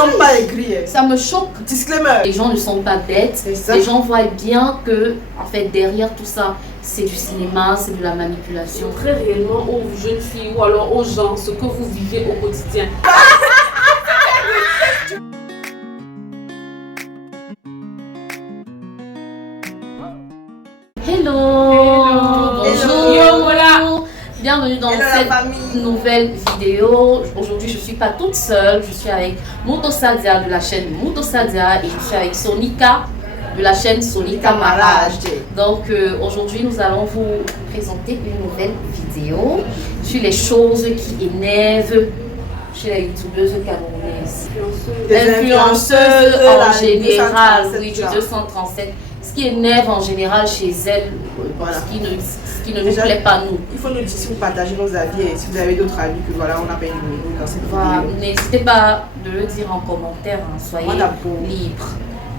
sommes pas aigris. Ça me choque. Disclaimer. Les gens ne sont pas bêtes. Les gens voient bien que, en fait, derrière tout ça, c'est du cinéma, c'est de la manipulation. Très réellement aux jeunes filles ou alors aux gens ce que vous vivez au quotidien. Hello. Bonjour. Yo, voilà. Bienvenue dans cette nouvelle vidéo. Aujourd'hui, je ne suis pas toute seule. Je suis avec Mouto Sadia de la chaîne Mouto Sadia et je suis avec Sonika de la chaîne Sonika Maraj. Donc aujourd'hui, nous allons vous présenter une nouvelle vidéo sur les choses qui énervent chez les youtubeuses camerounaises. Influenceuses en général, oui, du 237. Ce qui énerve en général chez elles, voilà. ce qui ne nous plaît pas nous. Il faut nous dire si vous partagez nos avis et si vous avez d'autres avis que voilà, on n'a pas une dans cette vidéo. N'hésitez pas de le dire en commentaire, hein. Soyez libre.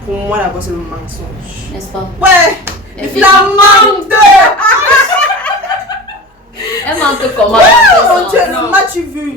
Pour moi, d'abord, c'est le mensonge. N'est-ce pas? Ouais! La mente! Elle mente comment?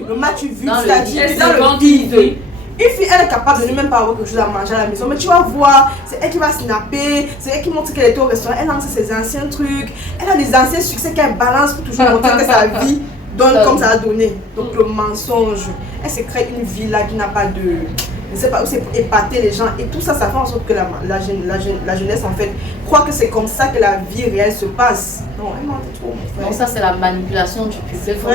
Le match vu, c'est-à-dire dans le vide. Une fille, elle est capable de ne même pas avoir quelque chose à manger à la maison, mais tu vas voir, c'est elle qui va snapper, c'est elle qui montre qu'elle est au restaurant, elle lance ses anciens trucs, elle a des anciens succès qu'elle balance pour toujours montrer que sa vie donne comme ça a donné. Donc le mensonge, elle se crée une vie là qui n'a pas de... Je ne sais pas où c'est pour épater les gens et tout ça, ça fait en sorte que la jeunesse en fait croit que c'est comme ça que la vie réelle se passe. Non, elle ment trop. Donc ça c'est la manipulation du public en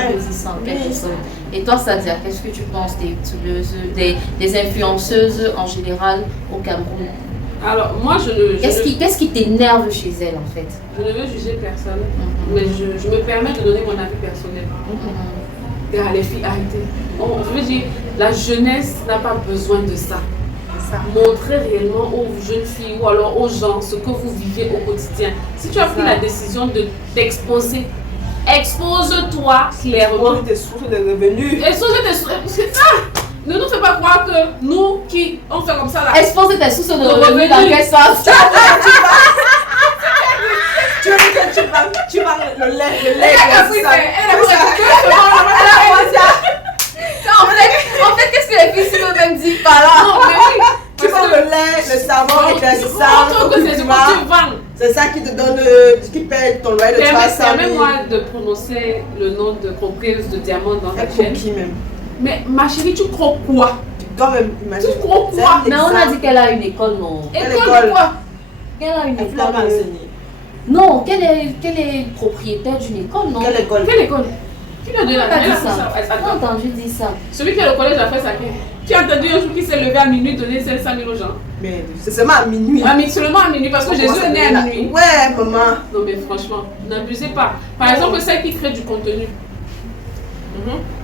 quelque sorte. Et toi Sadia, qu'est-ce que tu penses des youtubeuses, des influenceuses en général au Cameroun? Alors moi Qu'est-ce qui t'énerve chez elles en fait? Je ne veux juger personne, mais je me permets de donner mon avis personnel. Les filles, arrêtez. Je veux dire, la jeunesse n'a pas besoin de ça. Montrez réellement aux jeunes filles ou alors aux gens ce que vous vivez au quotidien. Si tu as pris la décision de t'exposer, expose-toi clairement. Expose tes sources de revenus. Expose tes sources. C'est ça. Ne nous fais pas croire que nous qui on fait comme ça là. Expose tes sources de revenus dans quel sens? Tu vas le lait. En fait, qu'est-ce que les filles se même disent par là? Tu vends le lait, le savon éclaircissant. C'est ça qui te donne, qui paye ton loyer de 300 000. Permets-moi de prononcer le nom de propriétaire de diamant dans ta chaîne. Qui même? Mais ma chérie, tu crois quoi? Toi-même, imagine. Tu crois quoi? Mais on a dit qu'elle a une école, non? École de quoi? Qu'elle a une école. Non, qu'elle est propriétaire d'une école, non? Quelle école? Quelle école? Qui lui a donné la ça? J'ai entendu dire ça. Celui qui est au collège a fait ça. Tu as entendu un jour qui s'est levé à minuit donner 500 000 aux gens? Mais c'est seulement à minuit. Seulement à minuit parce que Jésus est né à minuit. Ouais, maman. Non mais franchement, n'abusez pas. Par exemple, celle qui crée du contenu.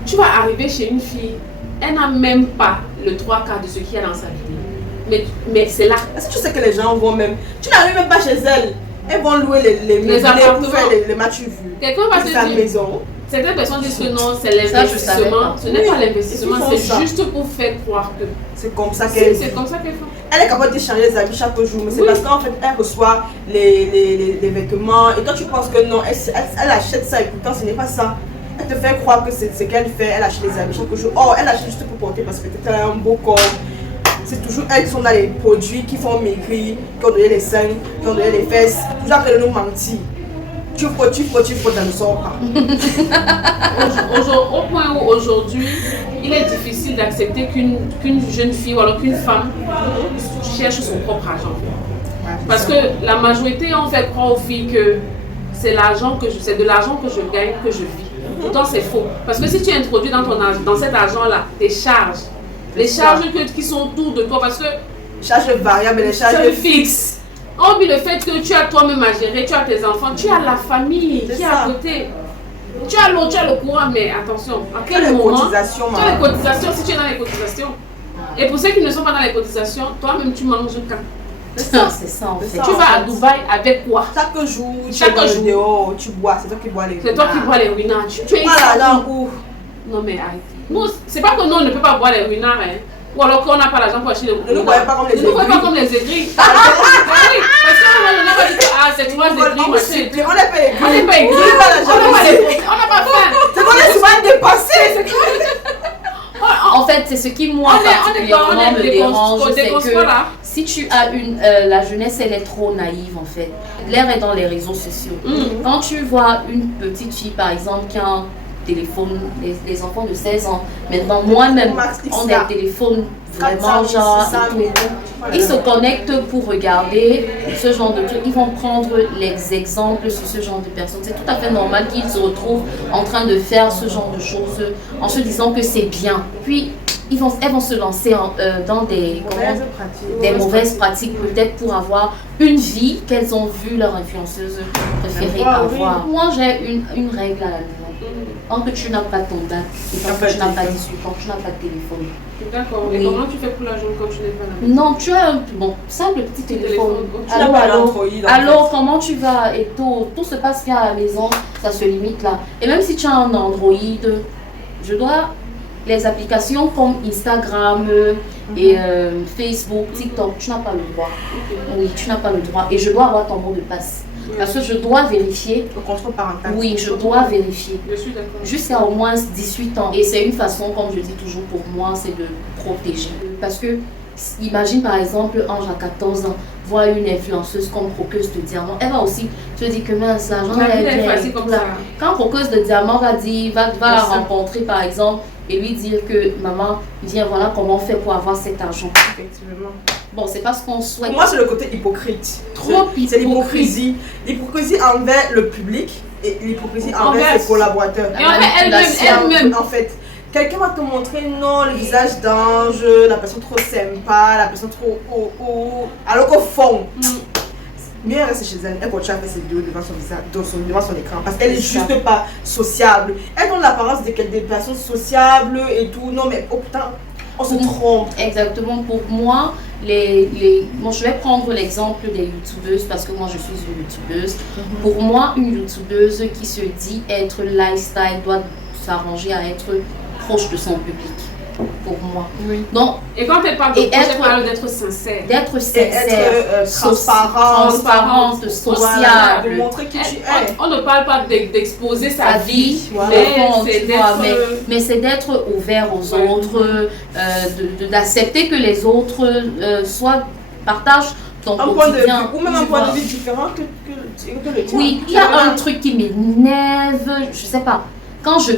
Tu vas arriver chez une fille, elle n'a même pas le 3/4 de ce qu'il y a dans sa vidéo. Mais c'est là. Est-ce que tu sais que les gens vont même... Tu n'arrives même pas chez elles. Elles vont louer les appartements pour faire les matchs vus. Quelqu'un va se dire... maison. Certaines personnes disent que non, c'est l'investissement. Ce n'est pas l'investissement, c'est juste pour faire croire que... C'est comme ça qu'elle fait. Elle est capable de changer les habits chaque jour, mais c'est parce qu'en fait, elle reçoit les vêtements. Et toi, tu penses que non, elle achète ça et pourtant, ce n'est pas ça. Elle te fait croire que c'est ce qu'elle fait, elle achète les habits chaque jour. Oh, elle achète juste pour porter parce que peut-être elle a un beau corps. C'est toujours elles qui sont dans les produits qui font maigrir, qui ont donné les seins, qui ont donné les fesses. Toujours qu'elle nous mentit. Tu frottes, elle ne sort pas. Au point où aujourd'hui, il est difficile d'accepter qu'une jeune fille ou alors qu'une femme cherche son propre argent. Parce que la majorité ont fait croire aux filles que c'est de l'argent que je gagne, que je vis. Pourtant c'est faux. Parce que si tu introduis dans cet argent-là des charges, les charges qui sont autour de toi, parce que... Charges variables et les charges fixes. Hormis le fait que tu as toi-même à gérer, tu as tes enfants, tu as la famille qui est à côté. Tu as l'eau, tu as le courant, mais attention, à quel moment... Tu as les cotisations, si tu es dans les cotisations. Et pour ceux qui ne sont pas dans les cotisations, toi-même tu manges quand? C'est ça en fait. Tu vas à Dubaï avec quoi? Chaque jour, tu bois, c'est toi qui bois les ruinards. C'est toi qui bois les ruinards. Tu es où? Non mais arrête. Nous, c'est pas que nous on ne peut pas boire les ruinards, hein. Ou alors qu'on n'a pas l'argent pour acheter les ruinards. Ne nous voyez pas comme les aigris. Ne nous voyez pas comme les aigris. Parce qu'on n'a pas dit que c'est 3 aigris. On n'est pas aigris. On n'est pas aigris. On n'a pas faim. C'est qu'on est souvent dépassé. En fait, c'est ce qui, moi, particulièrement me dérange, c'est que si tu as la jeunesse, elle est trop naïve, en fait. L'air est dans les réseaux sociaux. Quand tu vois une petite fille, par exemple, qui a un téléphone, les enfants de 16 ans, maintenant, moi-même, on a des téléphones vraiment genre... Ils se connectent pour regarder ce genre de trucs. Ils vont prendre les exemples sur ce genre de personnes. C'est tout à fait normal qu'ils se retrouvent en train de faire ce genre de choses en se disant que c'est bien. Puis, elles vont se lancer dans des mauvaises pratiques, peut-être pour avoir une vie qu'elles ont vu leur influenceuse préférée avoir. Moi, j'ai une règle à la maison. Tant que tu n'as pas ton date, et tant que tu n'as pas 18 ans, tu n'as pas de téléphone. D'accord. Et comment tu fais pour la journée quand tu n'es pas là? Non, tu as un simple petit téléphone. Alors, comment tu vas? Et tout se passe bien à la maison, ça se limite là. Et même si tu as un Android, les applications comme Instagram et Facebook, TikTok, tu n'as pas le droit. Oui, tu n'as pas le droit. Et je dois avoir ton mot de passe. Parce que je dois vérifier. Le contrôle parental. Oui, je dois vérifier. Je suis d'accord. Jusqu'à au moins 18 ans. Et c'est une façon, comme je dis toujours pour moi, c'est de protéger. Parce que, imagine par exemple, Ange à 14 ans, voit une influenceuse comme Croqueuse de Diamant. Elle va aussi se dire que mince, l'argent est bien. Quand Croqueuse de Diamant va la rencontrer par exemple et lui dire que maman, viens, voilà comment on fait pour avoir cet argent. Effectivement. Bon, c'est pas ce qu'on souhaite. Pour moi, c'est le côté hypocrite. Trop hypocrite. C'est l'hypocrisie. L'hypocrisie envers le public et l'hypocrisie envers ses collaborateurs. Et elle-même. En fait, quelqu'un va te montrer non, le visage d'ange, la personne trop sympa, la personne trop alors qu'au fond, mieux rester chez elle, elle continue à faire ses vidéos devant son visage, devant son écran, parce qu'elle est juste pas sociable. Elle donne l'apparence des personnes sociables et tout. Non mais oh putain, on se trompe. Exactement. Pour moi, bon, je vais prendre l'exemple des youtubeuses parce que moi je suis une youtubeuse. Pour moi, une youtubeuse qui se dit être lifestyle doit s'arranger à être proche de son public. Pour moi. Oui. Donc, et quand elle parle de proche, elle parle d'être sincère. D'être sincère, transparente, sociable. Voilà, de montrer qui tu es. On ne parle pas d'exposer sa vie, mais c'est d'être ouvert aux autres, d'accepter que les autres partagent ton quotidien. Ou même un point de vue différent que le tien. Oui, il y a un truc qui m'énerve, je sais pas. Quand je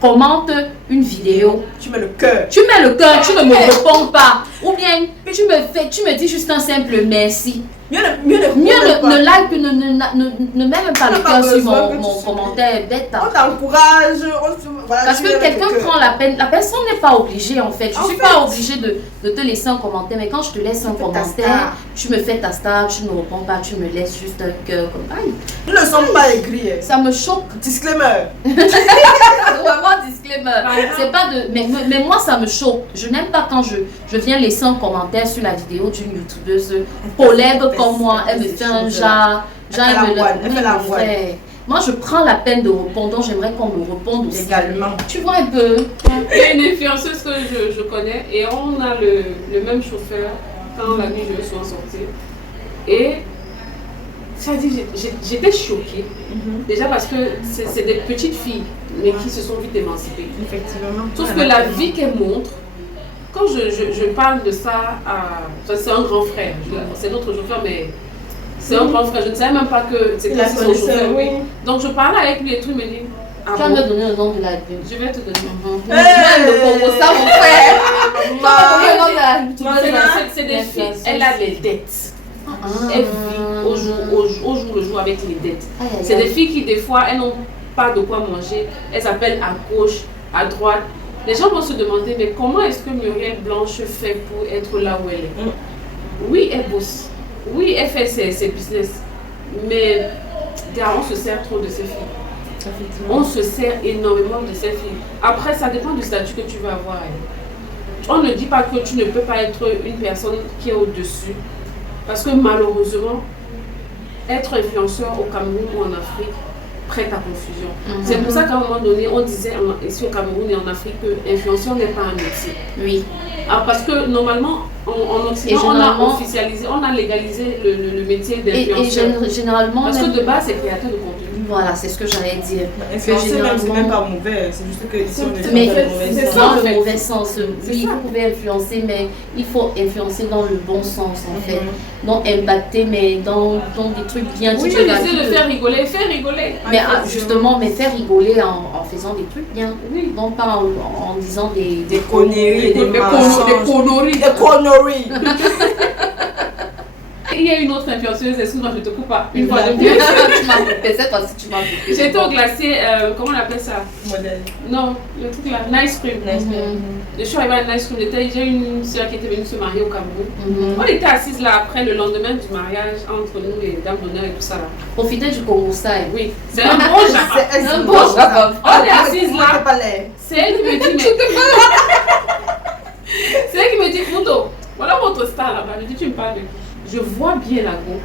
commente une vidéo, tu mets le cœur. Tu ne me réponds pas. Ou bien tu me dis juste un simple merci. Mieux ne like, ne mets même pas le cœur sur mon commentaire bête. On t'encourage. Voilà, parce que quelqu'un prend la peine. La personne n'est pas obligée en fait. Je ne suis pas obligée de te laisser un commentaire. Mais quand je te laisse un commentaire, tu me fais ta star, tu ne réponds pas, tu me laisses juste un cœur comme ça. Nous ne sommes pas aigris. Ça me choque. Disclaimer. Vraiment disclaimer. C'est pas de. Mais moi ça me choque. Je n'aime pas quand je viens laisser un commentaire sur la vidéo d'une youtubeuse collègue comme moi, elle me fait un genre, elle me la voix. Moi, je prends la peine de répondre, donc j'aimerais qu'on me réponde aussi. Également. Tu vois un peu. Il y a une influenceuse que je connais et on a le même chauffeur quand la nuit je suis en sortie. Et ça dit, j'étais choquée. Déjà parce que c'est des petites filles, mais qui se sont vite émancipées. Effectivement. Sauf que la vie qu'elle montre, quand je parle de ça c'est un grand frère, c'est notre chauffeur, mais c'est un grand frère, je ne savais même pas que c'était son chauffeur. Oui. Donc je parlais avec lui et tout, il me dit tu vas me donner le nom de la vie. Je vais te donner. Ça, mon frère. C'est des filles, elle a des dettes. Elle vit au jour le jour avec les dettes. C'est des filles qui des fois, elles n'ont pas de quoi manger, elles appellent à gauche, à droite. Les gens vont se demander, mais comment est-ce que Muriel Blanche fait pour être là où elle est? Oui, elle bosse. Oui, elle fait ses business. Mais, gars, on se sert trop de ces filles. On se sert énormément de ces filles. Après, ça dépend du statut que tu vas avoir. On ne dit pas que tu ne peux pas être une personne qui est au-dessus. Parce que malheureusement, être influenceur au Cameroun ou en Afrique, prête à confusion. C'est pour ça qu'à un moment donné, on disait ici au Cameroun et en Afrique que influenceur n'est pas un métier. Oui. Alors parce que normalement, en Occident, on a officialisé, on a légalisé le métier d'influenceur. Et généralement... Parce que de base, c'est créateur de contenu. Voilà, c'est ce que j'allais dire. Influencer même, c'est même pas mauvais, c'est juste que si on est mais dans dans le mauvais sens. Oui, vous pouvez influencer, mais il faut influencer dans le bon sens en fait. Non impacter, mais dans des trucs bien. Oui, tu essaies de faire rigoler, Mais justement, mais faire rigoler en faisant des trucs bien. Oui. Non pas en disant des conneries, des conneries. Il y a une autre influenceuse, excuse-moi, je te coupe pas. Une fois de plus. Tu m'as coupé, cette fois-ci tu m'as coupé. J'étais au glacier, comment on appelle ça? Modèle. Non, le truc là, Nice Cream. Je suis arrivée à Nice Cream, j'ai une soeur qui était venue se marier au Cameroun. On était assises là après le lendemain du mariage, entre nous, les dames d'honneur et tout ça là. Profiter du Congo style. Oui, c'est un bon Jacques. C'est un bon Jacques. On est assises là. C'est elle qui me dit, mais. C'est elle qui me dit, Mouto, voilà votre star là-bas. Je dis, tu me parles de qui? Je vois bien la go,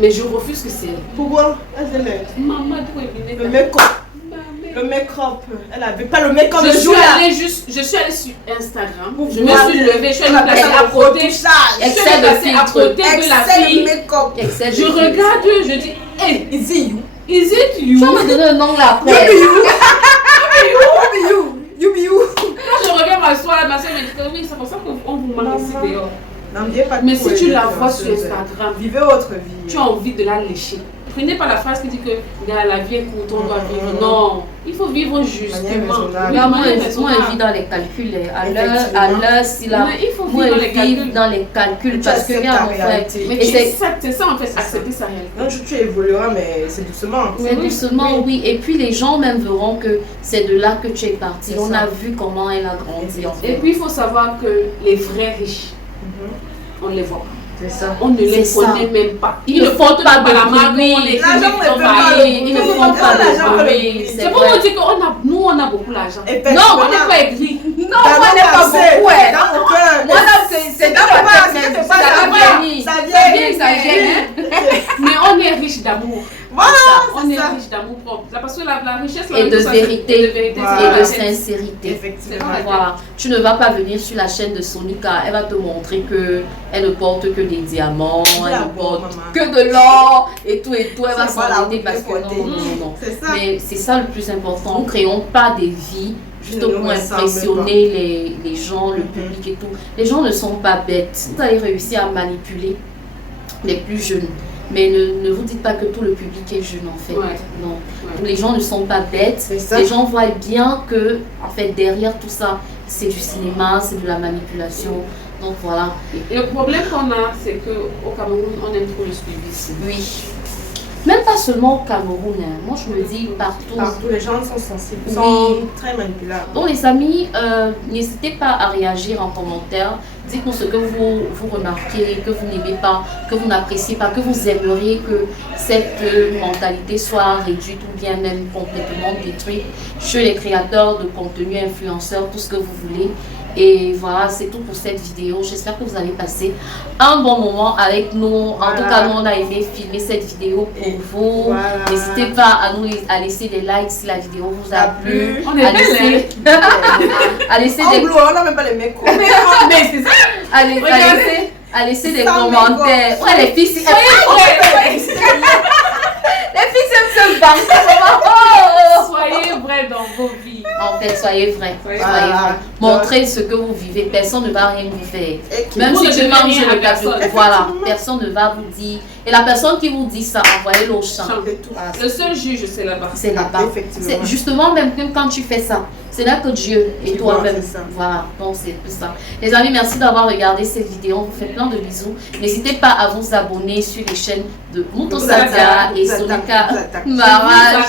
mais je refuse que c'est elle. Pourquoi? Elle est Maman, le make-up. Le make-up. Elle avait pas le make-up je le jour là. Je suis allée sur Instagram. Je me suis levée, je suis allée placer à côté. Excès de filtre. De la fille. Je regarde, je dis, hey, is it you? Is it you? Tu vas me donner un nom là après. You be you. Quand je reviens m'asseoir, ma soeur me dit que oui, c'est pour ça qu'on vous manque ici dehors. Pas mais si tu la vois sur Instagram, vivez votre vie. Tu as envie de la lécher. Prenez pas la phrase qui dit que la vie est courte, on doit vivre. Non, il faut vivre justement. Moi, je vis dans les calculs. À l'heure, si la. Il faut vivre dans les calculs parce que regarde, mon frère. C'est ça en fait, accepter sa réalité. Non, tu évolueras, mais c'est doucement. C'est doucement, oui. Et puis les gens même verront que c'est de là que tu es parti. On a vu comment elle a grandi en fait. Et puis il faut savoir que les vrais riches, on ne les voit pas. C'est ça. On ne les connaît même pas. Ils ne font pas de la marque, ils ne font pas de bruit. C'est pour nous dire que nous on a beaucoup d'argent. Non, on n'est pas aigri. Non, on n'est pas beaucoup. Dans mon cœur. Moi, c'est dans ma tête. Ça vient. Mais on est riche d'amour. Voilà, on est riche d'amour propre. Parce que la richesse et de vérité et de sincérité. Effectivement. Voilà. Tu ne vas pas venir sur la chaîne de Sonika. Elle va te montrer que elle ne porte que des diamants, elle ne porte que de l'or et tout. Elle va s'endetter parce que non. Mais c'est ça le plus important. Nous ne créons pas des vies juste pour impressionner les gens, le public et tout. Les gens ne sont pas bêtes. Vous allez réussir à manipuler les plus jeunes. Mais ne vous dites pas que tout le public est jeune en fait. Non. Les gens ne sont pas bêtes. Les gens voient bien que en fait derrière tout ça, c'est du cinéma, c'est de la manipulation. Donc voilà. Et le problème qu'on a, c'est qu'au Cameroun, on aime trop le suivisme. Oui. Même pas seulement au Cameroun, hein. Moi je me dis partout. Partout, les gens sont sensibles, ils sont très manipulables. Donc les amis, n'hésitez pas à réagir en commentaire. Dites-nous ce que vous remarquez, que vous n'aimez pas, que vous n'appréciez pas, que vous aimeriez que cette mentalité soit réduite ou bien même complètement détruite chez les créateurs de contenu, influenceurs, tout ce que vous voulez. Et voilà, c'est tout pour cette vidéo. J'espère que vous avez passé un bon moment avec nous. En tout cas, nous, on a aimé filmer cette vidéo pour vous. N'hésitez pas à laisser des likes si la vidéo vous a plu. On est belle, à laisser des... On n'a même pas les mecs. Mais c'est ça. À laisser des commentaires. Ouais, les filles, les filles s'aiment se battre. Soyez vrais dans vos vies. En fait, soyez vrais. Montrez ce que vous vivez. Personne ne va rien vous faire. Même si tu manges le gâteau, voilà, personne ne va vous dire. Et la personne qui vous dit ça, envoyez-le au champ. Le seul juge, c'est là-bas. C'est là-bas. C'est justement même quand tu fais ça. C'est là que Dieu et toi-même. Voilà, donc c'est plus ça. Les amis, merci d'avoir regardé cette vidéo. On vous fait plein de bisous. N'hésitez pas à vous abonner sur les chaînes de Mouto Sadia et Sonika Maraj.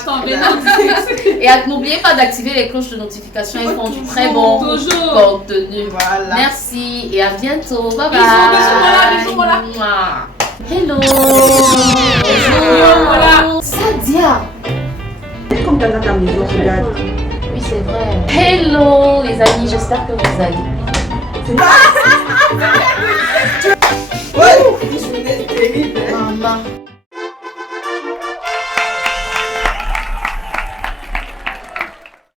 Et n'oubliez pas d'activer les cloches de notification. Ils font du très bon contenu. Merci et à bientôt. Bye bye. Hello. Bonjour. Sadia. Comme t'as ta maison, regarde. Oui, c'est vrai. Hello les amis, j'espère que vous allez.